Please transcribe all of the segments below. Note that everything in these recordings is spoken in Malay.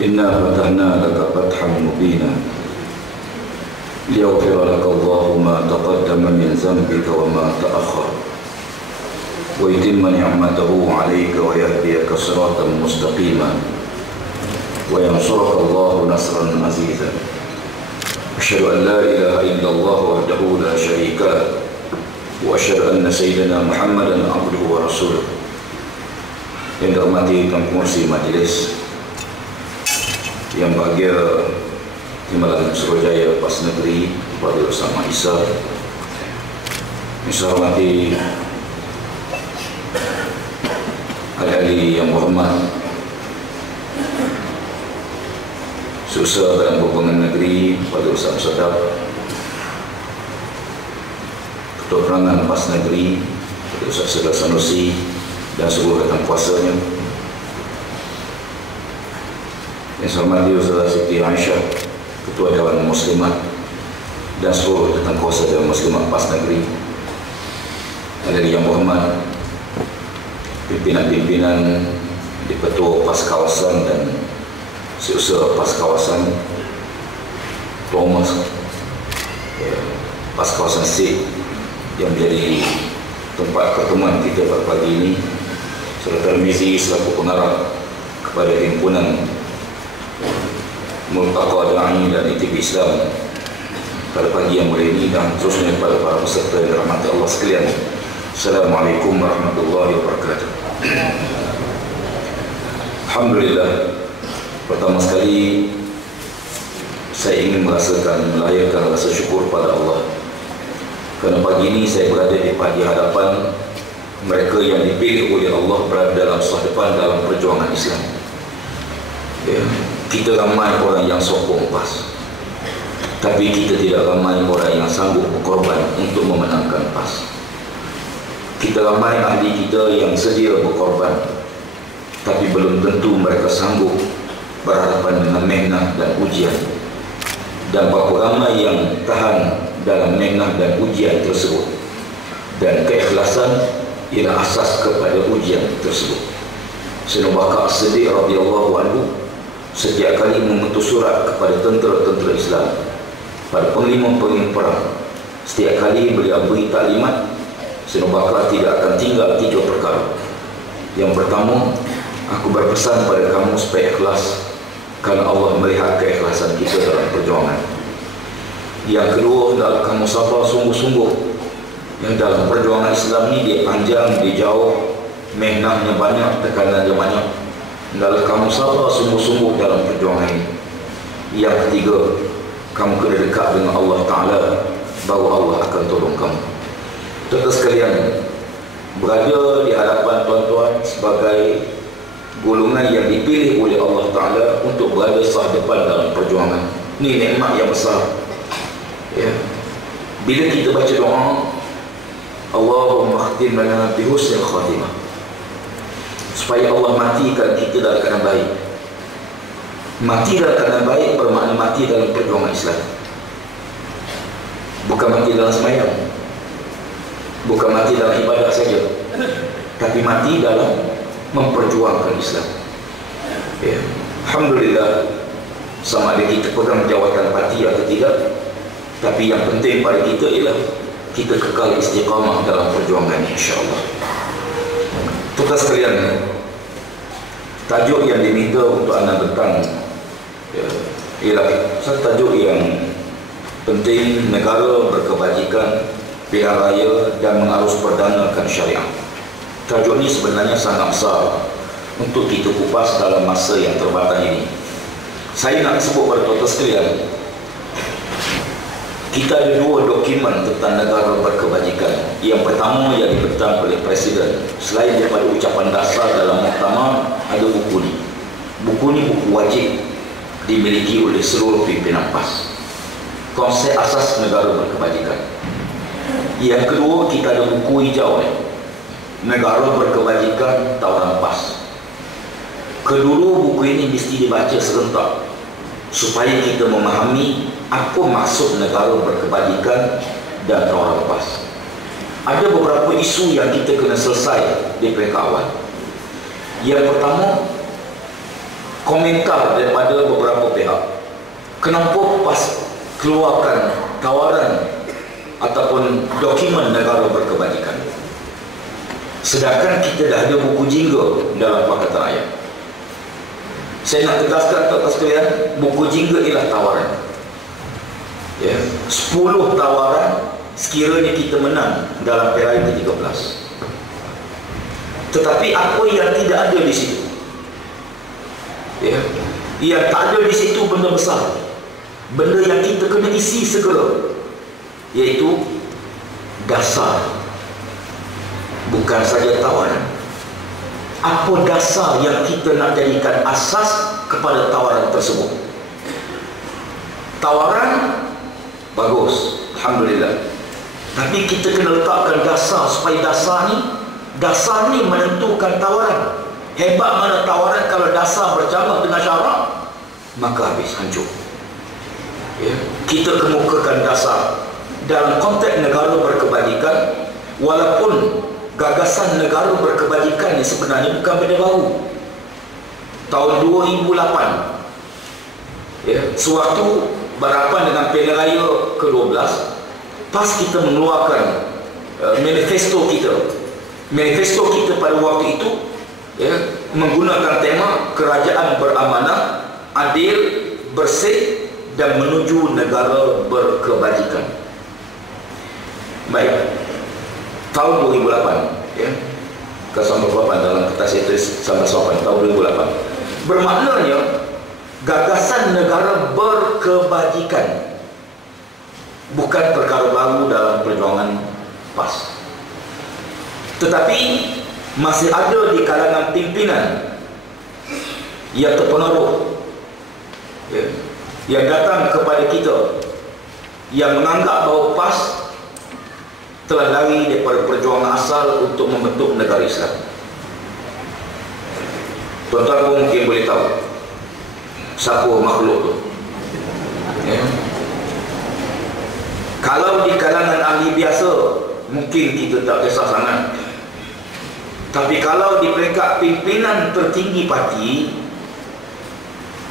إنا فتحنا لك فتحا مبينا ليغفر لك الله ما تقدم من ذنبك وما تأخر ويتم نعمته عليك ويهديك صراطا مستقيما وينصرك الله نصرا عزيزا. أشهد أن لا إله إلا الله وحده لا شريك له وأشهد أن سيدنا محمدا عبده ورسوله. Yang dihormati Tuan Pengerusi Majlis, yang bahagia Timbalan Suruhjaya PAS Negeri Fadil Sama Isa, yang saya hormati ahli-ahli yang berhormat, Susah Badan Perhubungan Negeri Fadil Sama Sadap, Ketua Perangan PAS Negeri Fadil Sama Sanusi dan seluruh rekan kuasanya. Yang saya hormati Ustazah Siti Aisyah, Ketua Dewan Muslimat, dan seluruh rekan kuasa Dewan Muslimat PAS Negeri. Ada yang berhormat pimpinan-pimpinan di Ketua PAS Kawasan dan Seusaha PAS Kawasan, Thomas PAS Kawasan C yang menjadi tempat pertemuan kita pada pagi ini, serta Tarmizi selaku pengarah kepada himpunan Multaqa Da'i dan ITB Islam pada pagi yang mulia ini, dan terusnya kepada para peserta yang dirahmati Allah sekalian. Assalamualaikum warahmatullahi wabarakatuh. Alhamdulillah, pertama sekali saya ingin melahirkan rasa syukur pada Allah kerana pagi ini saya berada di hadapan mereka yang dipilih oleh Allah berada dalam saf depan dalam perjuangan Islam. Ya, kita ramai orang yang sokong PAS, tapi kita tidak ramai orang yang sanggup berkorban untuk memenangkan PAS. Kita ramai ahli kita yang sedia berkorban, tapi belum tentu mereka sanggup berhadapan dengan mehnah dan ujian. Dan berapa ramai yang tahan dalam mehnah dan ujian tersebut, dan keikhlasan ialah asas kepada ujian tersebut. Sayyidina Abu Bakar As-Siddiq radhiyallahu anhu setiap kali mengutus surat kepada tentera-tentera Islam, pada panglima-panglima perang, setiap kali beliau beri taklimat, Sayyidina Abu Bakar tidak akan tinggal 3 perkara. Yang pertama, aku berpesan pada kamu supaya ikhlas, kerana Allah melihat keikhlasan kita dalam perjuangan. Yang kedua, hendaklah kamu sabar sungguh-sungguh. Yang dalam perjuangan Islam ni dia panjang, dia jauh, mehnahnya banyak, tekanannya banyak. Hendaklah kamu sabar sungguh-sungguh dalam perjuangan ini. Yang ketiga, kamu kena dekat dengan Allah Ta'ala, baru Allah akan tolong kamu. Tuan-tuan sekalian, berada di hadapan tuan-tuan sebagai golongan yang dipilih oleh Allah Ta'ala untuk berada saf depan dalam perjuangan, ini nikmat yang besar. Ya. Bila kita baca doa, Allahumma khtim lana bi husnil khatimah, supaya Allah matikan kita dalam keadaan baik. Mati dalam keadaan baik bermakna mati dalam perjuangan Islam, bukan mati dalam sembahyang, bukan mati dalam ibadah saja, tapi mati dalam memperjuangkan Islam. Ya. Alhamdulillah, sama ada kita pegang jawatan parti atau tidak, tapi yang penting pada kita ialah kita kekal istiqamah dalam perjuangan, insya-Allah. Tuan-tuan sekalian, tajuk yang diminta untuk anak petang ialah satu tajuk yang penting: negara berkebajikan, pilihan raya dan mengarus perdanakan syariah. Tajuk ini sebenarnya sangat besar untuk kita kupas dalam masa yang terbatas ini. Saya nak sebut pada tuan-tuan sekalian, kita ada 2 dokumen tentang negara berkebajikan. Yang pertama yang dibentang oleh Presiden. Selain daripada ucapan dasar dalam muktamar, ada buku ni. Buku ni buku wajib dimiliki oleh seluruh pimpinan PAS. Konsep asas negara berkebajikan. Yang kedua, kita ada buku hijau ni, Negara Berkebajikan Tawaran PAS. Kedua buku ini mesti dibaca serentak supaya kita memahami apa maksud negara berkebajikan dan tawaran PAS. Ada beberapa isu yang kita kena selesai di peringkat awal. Yang pertama, komentar daripada beberapa pihak. Kenapa PAS keluarkan tawaran ataupun dokumen negara berkebajikan, sedangkan kita dah ada buku jingga dalam Pakatan Ayat? Saya nak tegaskan tuan-tuan sekalian, buku jingga ialah tawaran. 10 tawaran sekiranya kita menang dalam pilihan ke-13. Tetapi apa yang tidak ada di situ? Yang tak ada di situ benda besar, benda yang kita kena isi segera, iaitu dasar, bukan saja tawaran. Apa dasar yang kita nak jadikan asas kepada tawaran tersebut? Tawaran bagus, alhamdulillah, tapi kita kena letakkan dasar, supaya dasar ni menentukan tawaran. Hebat mana tawaran kalau dasar berjamaah dengan syarak, maka habis, hancur. Kita kemukakan dasar dalam konteks negara berkebajikan, walaupun gagasan negara berkebajikan ni sebenarnya bukan benda baru. Tahun 2008, sewaktu berhadapan dengan pilihan raya ke-12, PAS kita mengeluarkan manifesto kita pada waktu itu, menggunakan tema kerajaan beramanah, adil, bersih dan menuju negara berkebajikan. Baik, tahun 2008, ke-98 dalam kertas itu sampai 8 tahun 2008, bermaknanya gagasan negara berkebajikan bukan perkara baru dalam perjuangan PAS, tetapi masih ada di kalangan pimpinan yang terpengaruh, yang datang kepada kita, yang menganggap bahawa PAS telah lari daripada perjuangan asal untuk membentuk negara Islam. Tuan-tuan pun mungkin boleh tahu siapa makhluk tu. Kalau di kalangan ahli biasa mungkin kita tak kisah sangat, tapi kalau di peringkat pimpinan tertinggi parti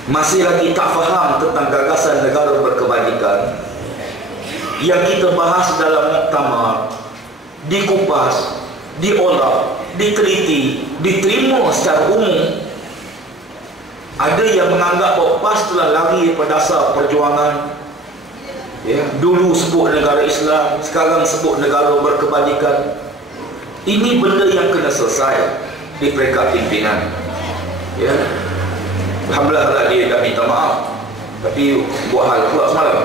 masih lagi tak faham tentang gagasan negara berkebajikan yang kita bahas dalam muktamar, dikupas, diolah, diteliti, diterima secara umum, ada yang menganggap bahawa PAS telah lari daripada dasar perjuangan. Dulu sebut negara Islam, sekarang sebut negara berkebajikan. Ini benda yang kena selesai di peringkat pimpinan. Alhamdulillah dia dah minta maaf, tapi buat hal pula semalam.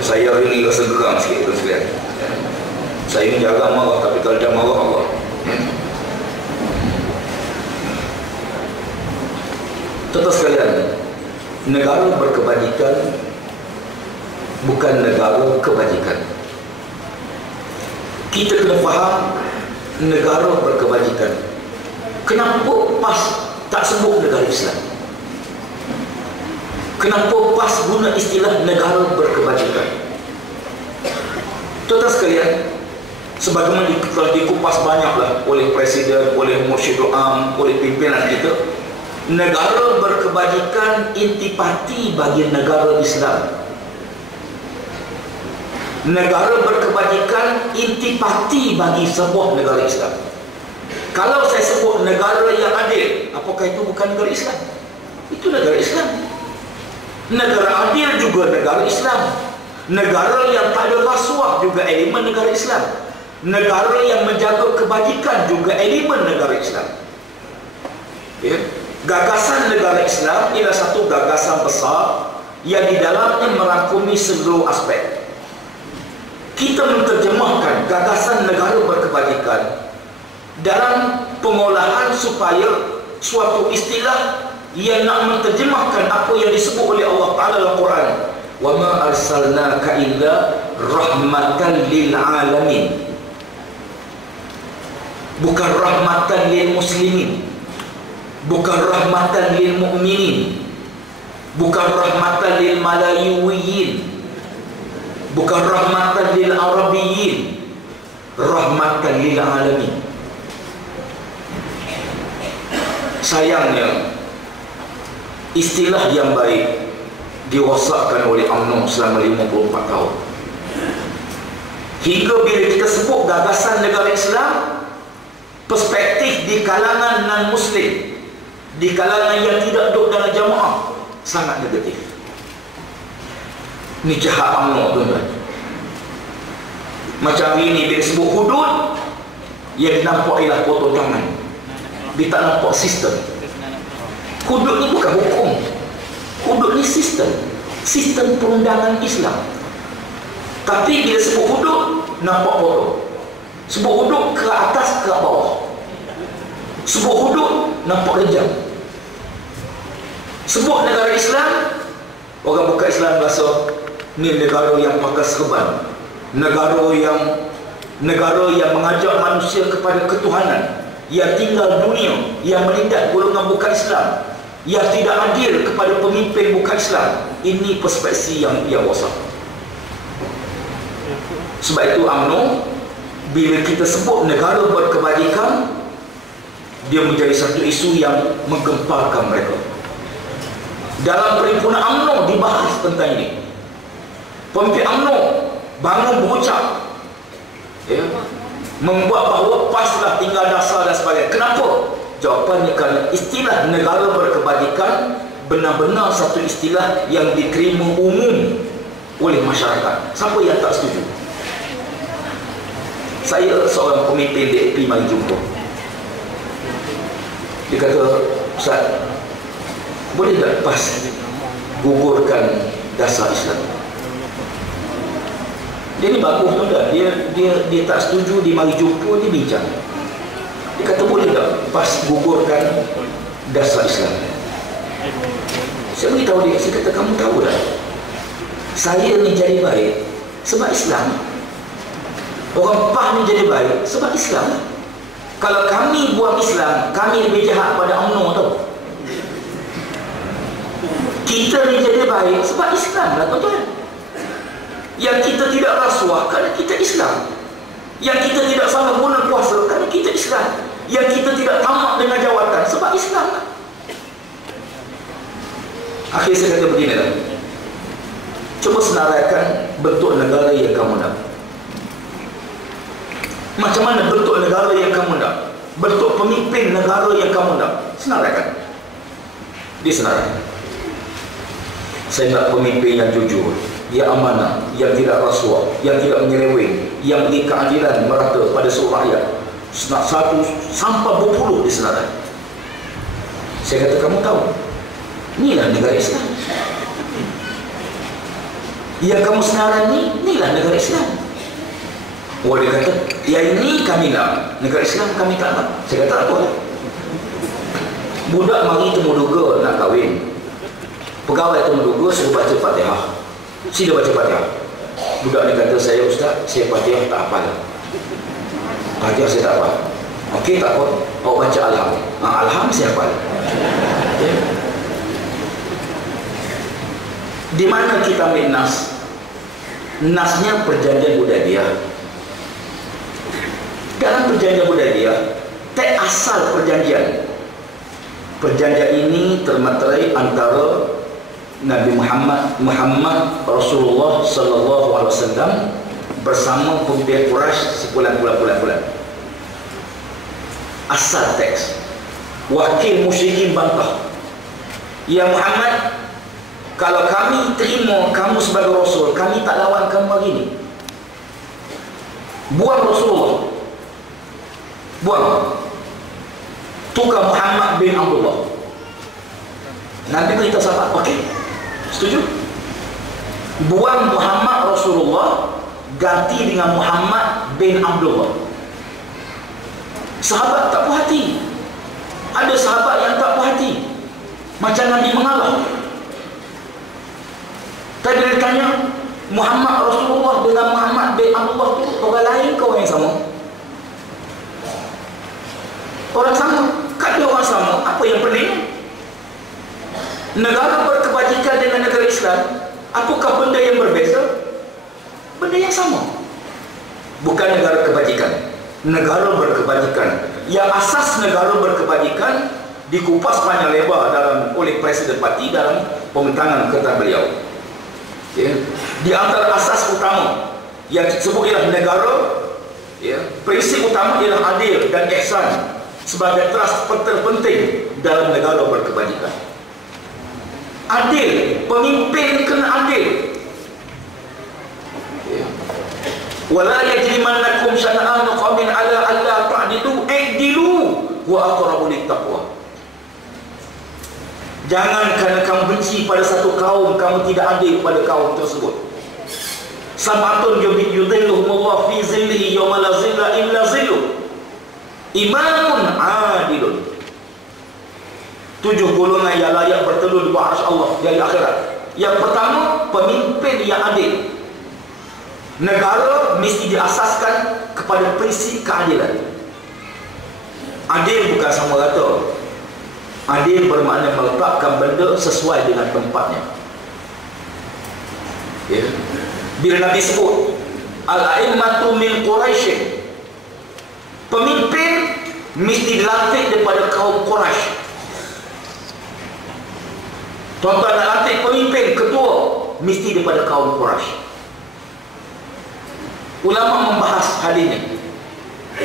Saya hari ini rasa geram sikit tu sekalian. Saya ni jarang marah, tapi kalau dah marah Allah. Tuan-tuan sekalian, negara berkebajikan bukan negara kebajikan. Kita kena faham negara berkebajikan. Kenapa PAS tak sebut negara Islam? Kenapa PAS guna istilah negara berkebajikan? Tuan-tuan sekalian, sebagaimana telah dikupas banyaklah oleh Presiden, oleh Mursyidul Am, oleh pimpinan kita, negara berkebajikan intipati bagi negara Islam. Negara berkebajikan intipati bagi sebuah negara Islam. Kalau saya sebut negara yang adil, apakah itu bukan negara Islam? Itu negara Islam. Negara adil juga negara Islam. Negara yang tak ada rasuah juga elemen negara Islam. Negara yang menjaga kebajikan juga elemen negara Islam. Gagasan negara Islam ialah satu gagasan besar yang di dalamnya merangkumi seluruh aspek. Kita menterjemahkan gagasan negara berkebajikan dalam pengolahan supaya suatu istilah yang nak menterjemahkan apa yang disebut oleh Allah Ta'ala dalam Quran. Wa ma arsalnaka illa rahmatan lil alamin. Bukan rahmatan lil muslimin, bukan rahmatan lil mu'minin, bukan rahmatan lil malayuwiyin, bukan rahmatan lil arabiyin, rahmatan lil alamin. Sayangnya istilah yang baik dirosakkan oleh UMNO selama 54 tahun. Hingga bila kita sebut gagasan negara Islam, perspektif di kalangan non-Muslim, di kalangan yang tidak duduk dalam jamaah, sangat negatif. Ini jahat UMNO, tuan-tuan. Macam hari ini bila sebut hudud, yang nampak ialah potong tangan. Dia tak nampak sistem. Hudud ni bukan hukum. Hudud ni sistem. Sistem perundangan Islam. Tapi bila sebut hudud, nampak potong. Sebut hudud ke atas ke bawah. Sebut hudud, nampak rejam. Sebut negara Islam, orang bukan Islam rasa ni negara yang pakai serban, negara yang mengajak manusia kepada ketuhanan, yang tinggal dunia, yang menindak golongan bukan Islam, yang tidak adil kepada pemimpin bukan Islam. Ini perspektif yang rosak. Sebab itu UMNO, bila kita sebut negara berkebajikan, dia menjadi satu isu yang menggemparkan mereka. Dalam perhimpunan UMNO dibahas tentang ini. Pemimpin UMNO bangun berucap, ya, membuat bahawa paslah tinggal dasar dan sebagainya. Kenapa? Jawapannya kerana istilah negara berkebajikan benar-benar satu istilah yang diterima umum oleh masyarakat. Siapa yang tak setuju? Saya seorang pemimpin DAP mari jumpa. Dia kata, Ustaz, boleh tak PAS gugurkan dasar Islam? Dia ni bagus tu dah. Dia tak setuju, dia mari jumpa, dia bincang. Dia kata boleh tak PAS gugurkan dasar Islam? Saya beritahu dia, saya kata kamu tahu tak, saya ni jadi baik sebab Islam. Orang PAS ni jadi baik sebab Islam. Kalau kami buang Islam, kami lebih jahat pada UMNO tau. Kita ni jadi baik sebab Islam lah tuan-tuan. Yang kita tidak rasuah kerana kita Islam. Yang kita tidak salah guna kuasa kerana kita Islam. Yang kita tidak tamak dengan jawatan sebab Islam lah. Akhir saya kata begini lah. Cuba senaraikan bentuk negara yang kamu nak. Macam mana bentuk negara yang kamu nak? Bentuk pemimpin negara yang kamu nak? Senaraikan. Disenaraikan. Saya nak pemimpin yang jujur, yang amanah, yang tidak rasuah, yang tidak menyeleweng, yang beri keadilan merata pada seluruh rakyat. Satu sampai berpuluh disenaraikan. Saya kata kamu tahu, inilah negara Islam. Yang kamu senarai ni, inilah negara Islam. Oh, dia kata, yang ini kami nak, negara Islam kami tak nak. Saya kata apa? Budak mari temuduga nak kahwin, pegawai temuduga suruh baca Fatihah. Sila baca Fatihah. Budak ni kata, saya Ustaz, saya Fatihah tak hafal. Fatihah saya tak hafal. Okey, tak apa, awak baca Alham. Alham saya hafal. Okay. Di mana kita ambil nas? Nasnya perjanjian Hudaybiyah. Dalam perjanjian Hudaybiyah, teks asal perjanjian. Perjanjian ini termaterai antara Nabi Muhammad Rasulullah sallallahu alaihi wasallam bersama pemimpin Quraisy sebulan. Asal teks. Wakil musyrikin bantah, ya Muhammad, kalau kami terima kamu sebagai Rasul, kami tak lawan kamu hari ini. Buang Rasulullah, buang, tukar Muhammad bin Abdullah. Nabi beritahu sahabat, okey, setuju? Buang Muhammad Rasulullah, ganti dengan Muhammad bin Abdullah. Sahabat tak puas hati. Ada sahabat yang tak puas hati, macam Nabi mengalah. Tapi dia tanya, Muhammad Rasulullah dengan Muhammad bin Abdullah tu orang lain ke orang yang sama? Orang sama. Kan dia orang sama, apa yang pening? Negara berkebajikan dengan negara Islam, apakah benda yang berbeza? Benda yang sama. Bukan negara kebajikan, negara berkebajikan. Yang asas negara berkebajikan dikupas panjang lebar oleh Presiden Parti dalam pembentangan ketan beliau. Ya. Di antara asas utama yang disebut ialah negara, ya, prinsip utama ialah adil dan ihsan sebagai teras terpenting dalam negara berkebajikan. Adil, pemimpin kena adil. Ya. Wala yajrimannakum syana'anu qaumin ala alla ta'dilu i'dilu wa aqrabu littaqwa. Jangan kerana kamu benci pada satu kaum, kamu tidak adil pada kaum tersebut. Sabatun yudhilluhumullah fi zillihi yawma la zilla illa zilluh. Imamun adilun. 7 golongan yang layak bertelur di bawah arsy Allah dari akhirat. Yang pertama, pemimpin yang adil. Negara mesti diasaskan kepada prinsip keadilan. Adil bukan sama rata. Adil bermakna meletakkan benda sesuai dengan tempatnya. Ya. Bila Nabi sebut al-a'immatu min Quraisy, pemimpin mesti dilantik daripada kaum Quraisy. Tuan-tuan nak lantik pemimpin, ketua, mesti daripada kaum Quraisy. Ulama membahas hal ini.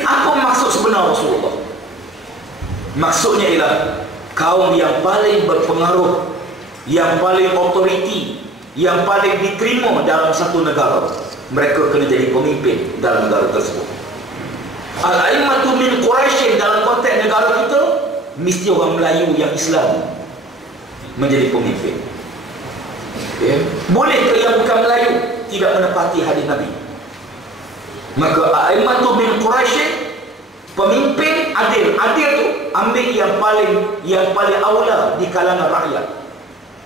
Apa maksud sebenar Rasulullah? Maksudnya ialah kaum yang paling berpengaruh, yang paling otoriti, yang paling diterima dalam satu negara, mereka kena jadi pemimpin dalam negara tersebut. Al-a'immatu min Quraisy dalam konteks negara kita mesti orang Melayu yang Islam menjadi pemimpin. Ya. Boleh ke yang bukan Melayu tidak menepati hadis Nabi? Maka al-a'immatu min Quraisy, pemimpin adil. Adil tu ambil yang paling aula di kalangan rakyat.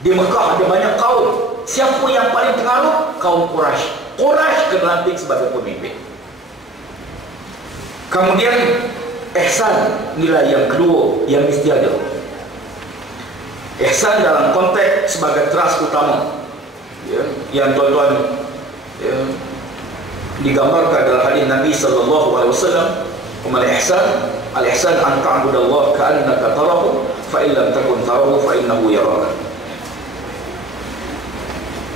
Di Mekah ada banyak kaum. Siapa yang paling pengaruh? Kaum Quraisy. Quraisy kena lantik sebagai pemimpin. Kemudian ihsan, nilai yang kedua yang mesti ada. Ihsan dalam konteks sebagai teras utama, ya, yang tuan-tuan, ya, digambarkan dalam hadis Nabi sallallahu alaihi wasallam. Al-ihsan an ta'budallaha ka'annaka tarahu fa in lam takun tarahu fa innahu yaraka.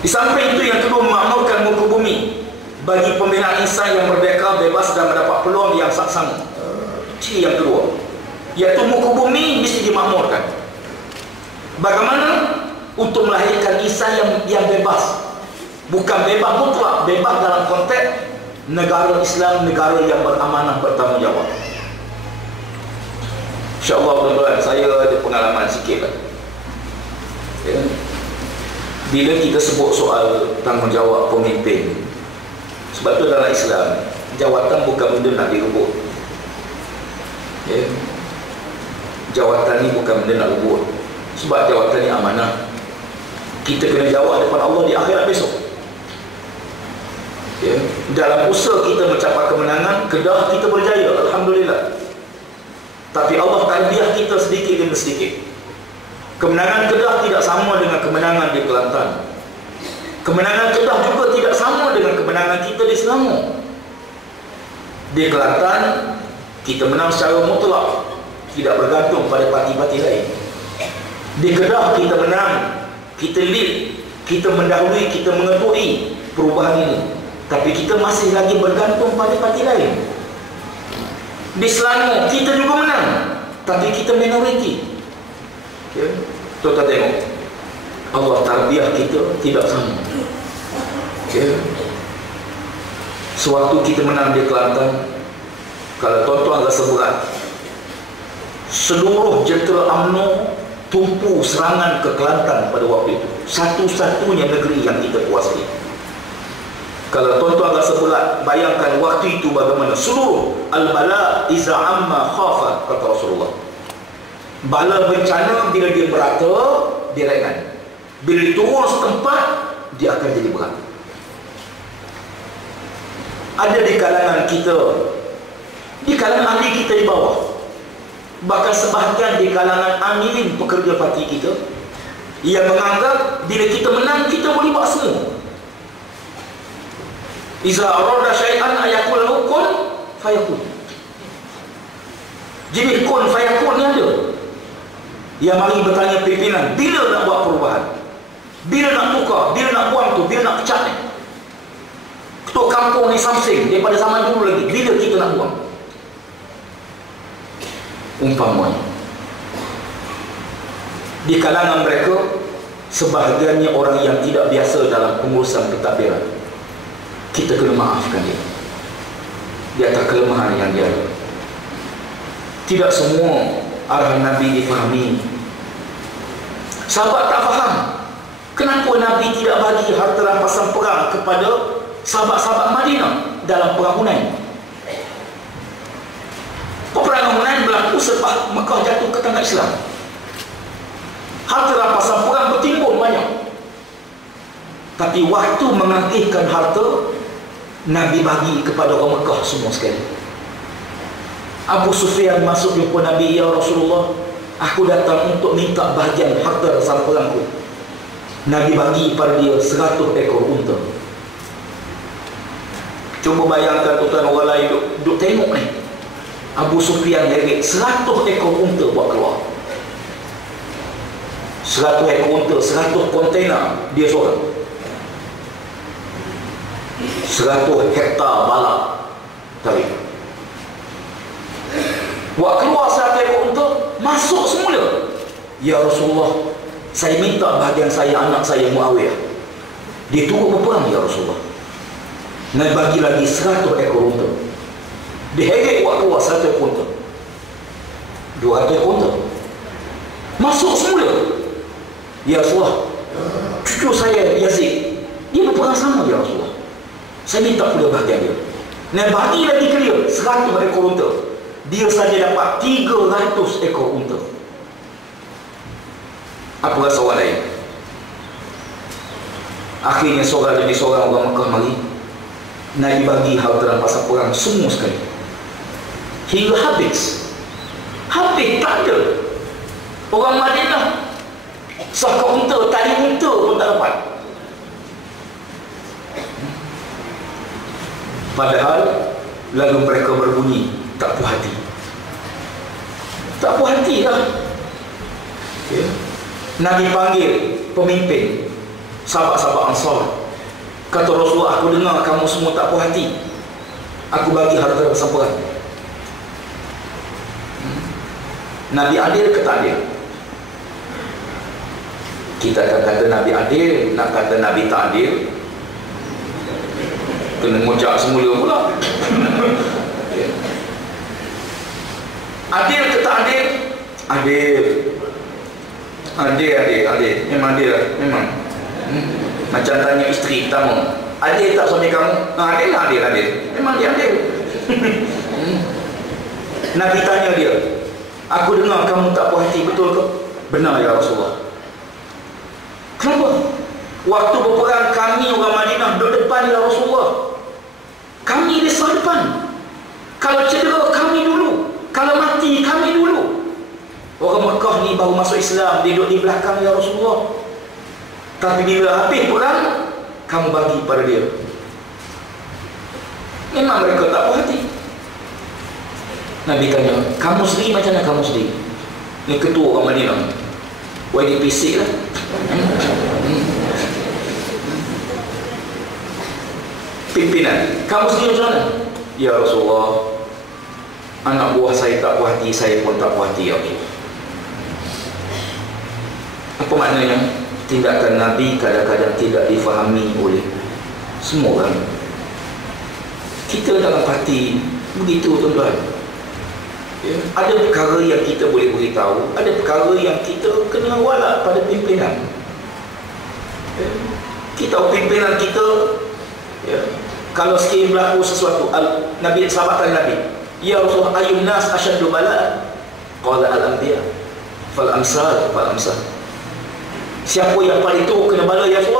Di samping itu, yang kedua, memakmurkan muka bumi bagi pembinaan insan yang merdeka, bebas dan mendapat peluang yang saksama. Ciri yang kedua, iaitu muka bumi mesti dimakmurkan. Bagaimana? Untuk melahirkan insan yang bebas. Bukan bebas mutlak, bebas dalam konteks negara Islam, negara yang beramanah, bertanggungjawab. InsyaAllah tuan-tuan, saya ada pengalaman sikit lah. Ya. Bila kita sebut soal tanggungjawab pemimpin, sebab tu dalam Islam, jawatan bukan benda nak direbut. Ya. Jawatan ni bukan benda nak rebut. Sebab jawatan ni amanah. Kita kena jawab depan Allah di akhirat besok. Ya. Dalam usaha kita mencapai kemenangan, Kedah kita berjaya, alhamdulillah. Tapi Allah tarbiyah kita sedikit demi sedikit. Kemenangan Kedah tidak sama dengan kemenangan di Kelantan. Kemenangan Kedah juga tidak sama dengan kemenangan kita di Selangor. Di Kelantan kita menang secara mutlak, tidak bergantung pada parti-parti lain. Di Kedah kita menang, kita lead, kita mendahului, kita mengetui perubahan ini. Tapi kita masih lagi bergantung pada parti lain. Di Selangor kita juga menang, tapi kita minoriti. Ya. Tuan-tuan tengok, Allah tarbiyah kita tidak sama. Ya. Sewaktu kita menang di Kelantan, kalau tuan-tuan rasa berat, seluruh jentera UMNO tumpu serangan ke Kelantan pada waktu itu. Satu-satunya negeri yang kita kuasai. Kalau tuan-tuan rasa berat, bayangkan waktu itu bagaimana. Seluruh al-bala iza amma khafa, kata Rasulullah. Bala bencana bila dia merata, dia ringan. Bila diturun setempat, dia akan jadi berat. Ada di kalangan kita, di kalangan ahli kita di bawah, bahkan sebahagian di kalangan amilin pekerja parti kita, yang menganggap bila kita menang, kita boleh buat semua. Iza arada syai'an ayakul lahu kun fayakun. Jadi kun fayakun ni ada. Yang mari bertanya pimpinan, bila nak buat perubahan? Bila nak tukar? Bila nak buang tu? Bila nak pecat ni? Ketua kampung ni Samsing daripada zaman dulu lagi. Bila kita nak buang? Umpamanya di kalangan mereka sebahagiannya orang yang tidak biasa dalam pengurusan pentadbiran. Kita kena maafkan dia di atas kelemahan yang dia ada. Tidak semua arahan Nabi difahami. Sahabat tak faham kenapa Nabi tidak bagi harta rampasan perang kepada sahabat-sahabat Madinah dalam perang Hunain. Peperangan Hunain berlaku selepas Mekah jatuh ke tangan Islam. Harta rampasan perang bertimbun banyak. Tapi waktu mengagihkan harta, Nabi bagi kepada orang Mekah semua sekali. Abu Sufyan masuk jumpa Nabi, "Ya Rasulullah, aku datang untuk minta bahagian harta rampasan perangku." Nabi bagi pada dia 100 ekor unta. Cuba bayangkan tuan orang lain duduk tengok ni. Abu Sufyan heret 100 ekor unta buat keluar. 100 ekor unta, 100 kontainer dia seorang. 100 hektar balak tarik. Buat keluar 100 ekor unta, masuk semula. "Ya Rasulullah, saya minta bahagian saya, anak saya Muawiyah. Dia turut berperang, ya Rasulullah." Nabi bagi lagi 100 ekor unta. Dia heret buat keluar 100 ekor unta, 200 ekor unta, masuk semula. "Ya Rasulullah, cucu saya Yazid, dia berperang sama, ya Rasulullah. Saya minta pula bahagian dia." Nabi bagi lagi ke dia 100 ekor unta. Dia saja dapat 300 ekor unta. Apa rasa orang lain? Akhirnya seorang demi seorang orang Mekah mari. Nabi bagi harta rampasan perang semua sekali. Hingga habis. Habis tak ada. Orang Madinah saka unta, tali unta pun tak dapat. Padahal lalu mereka berbunyi tak puas hati. Tak puas hati lah. Okay. Nabi panggil pemimpin sahabat-sahabat Ansar. Kata Rasulullah, "Aku dengar kamu semua tak puas hati. Aku bagi harta rampasan perang." Nabi adil ke tak adil? Kita akan kata Nabi adil. Nak kata Nabi tak adil, kena ngucap semula pula. Adil ke tak adil? Adil. Adil. Memang adil lah. Memang. Macam tanya isteri pertama, "Adil tak suami kamu?" "Adil lah, adil. Memang dia adil." Nabi tanya dia, "Aku dengar kamu tak puas hati, betul ke?" "Benar ya Rasulullah." "Kenapa?" "Waktu berperang kami orang Madinah duduk depan ya Rasulullah. Kami di sebelah depan. Kalau cedera kami dulu, kalau mati kami dulu. Orang Mekah ni baru masuk Islam, dia duduk di belakang ya Rasulullah. Tapi bila habis perang, kamu bagi pada dia." Memang mereka tak puas hati. Nabi tanya, "Kamu sendiri macam mana kamu sendiri?" Ni ketua orang Madinah, YDPC lah. Pimpinan, "Kamu sendiri macam mana?" "Ya Rasulullah, anak buah saya tak puas hati, saya pun tak puas hati ya Rasulullah." Apa maknanya? Tindakan Nabi kadang-kadang tidak difahami oleh semua orang. Kita dalam hati begitu tuan-tuan. Ya, ada perkara yang kita boleh beritahu, ada perkara yang kita kena walak pada pimpinan. Ya, kita pimpinan kita, ya, kalau sekiranya berlaku sesuatu, Nabi sahabat tanya Nabi, "Ya Rasulullah, ayun nas asyaddu bala'an?" Qala al-anbiya fal amsal fal amsal. Siapa yang paling tu kena bala ya Rasulullah?